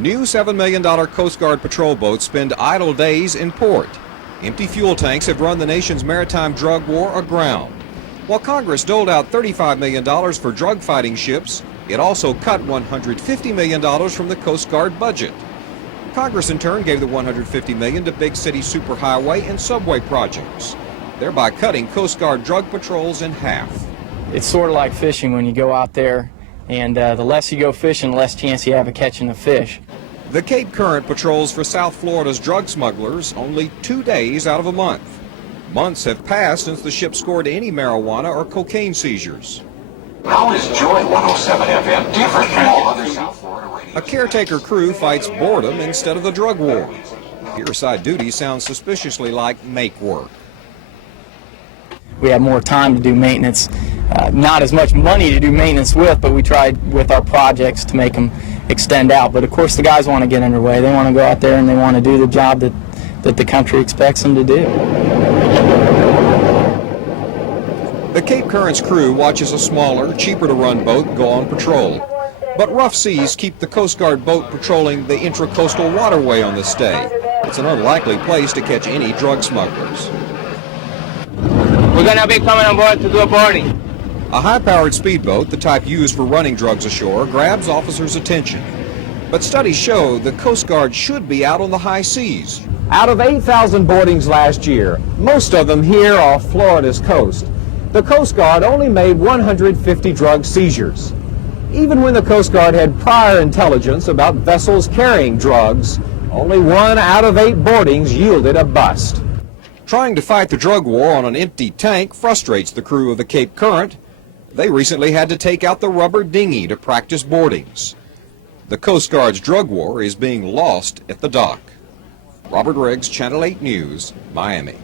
New $7 million Coast Guard patrol boats spend idle days in port. Empty fuel tanks have run the nation's maritime drug war aground. While Congress doled out $35 million for drug-fighting ships, it also cut $150 million from the Coast Guard budget. Congress, in turn, gave the $150 million to big city superhighway and subway projects, thereby cutting Coast Guard drug patrols in half. It's sort of like fishing when you go out there, and the less you go fishing, the less chance you have of catching a fish. The Cape Current patrols for South Florida's drug smugglers only 2 days out of a month. Months have passed since the ship scored any marijuana or cocaine seizures. How is Joy 107 FM different from all other South Florida radios? A caretaker crew fights boredom instead of the drug war. Pierside duty sounds suspiciously like make work. We have more time to do maintenance, not as much money to do maintenance with, but we tried with our projects to make them extend out. But of course the guys want to get underway. They want to go out there and they want to do the job that the country expects them to do. The Cape Current's crew watches a smaller, cheaper to run boat go on patrol. But rough seas keep the Coast Guard boat patrolling the intracoastal waterway on this day. It's an unlikely place to catch any drug smugglers. We're going to be coming on board to do a boarding. A high-powered speedboat, the type used for running drugs ashore, grabs officers' attention. But studies show the Coast Guard should be out on the high seas. Out of 8,000 boardings last year, most of them here off Florida's coast, the Coast Guard only made 150 drug seizures. Even when the Coast Guard had prior intelligence about vessels carrying drugs, only 1 out of 8 boardings yielded a bust. Trying to fight the drug war on an empty tank frustrates the crew of the Cape Current. They recently had to take out the rubber dinghy to practice boardings. The Coast Guard's drug war is being lost at the dock. Robert Riggs, Channel 8 News, Miami.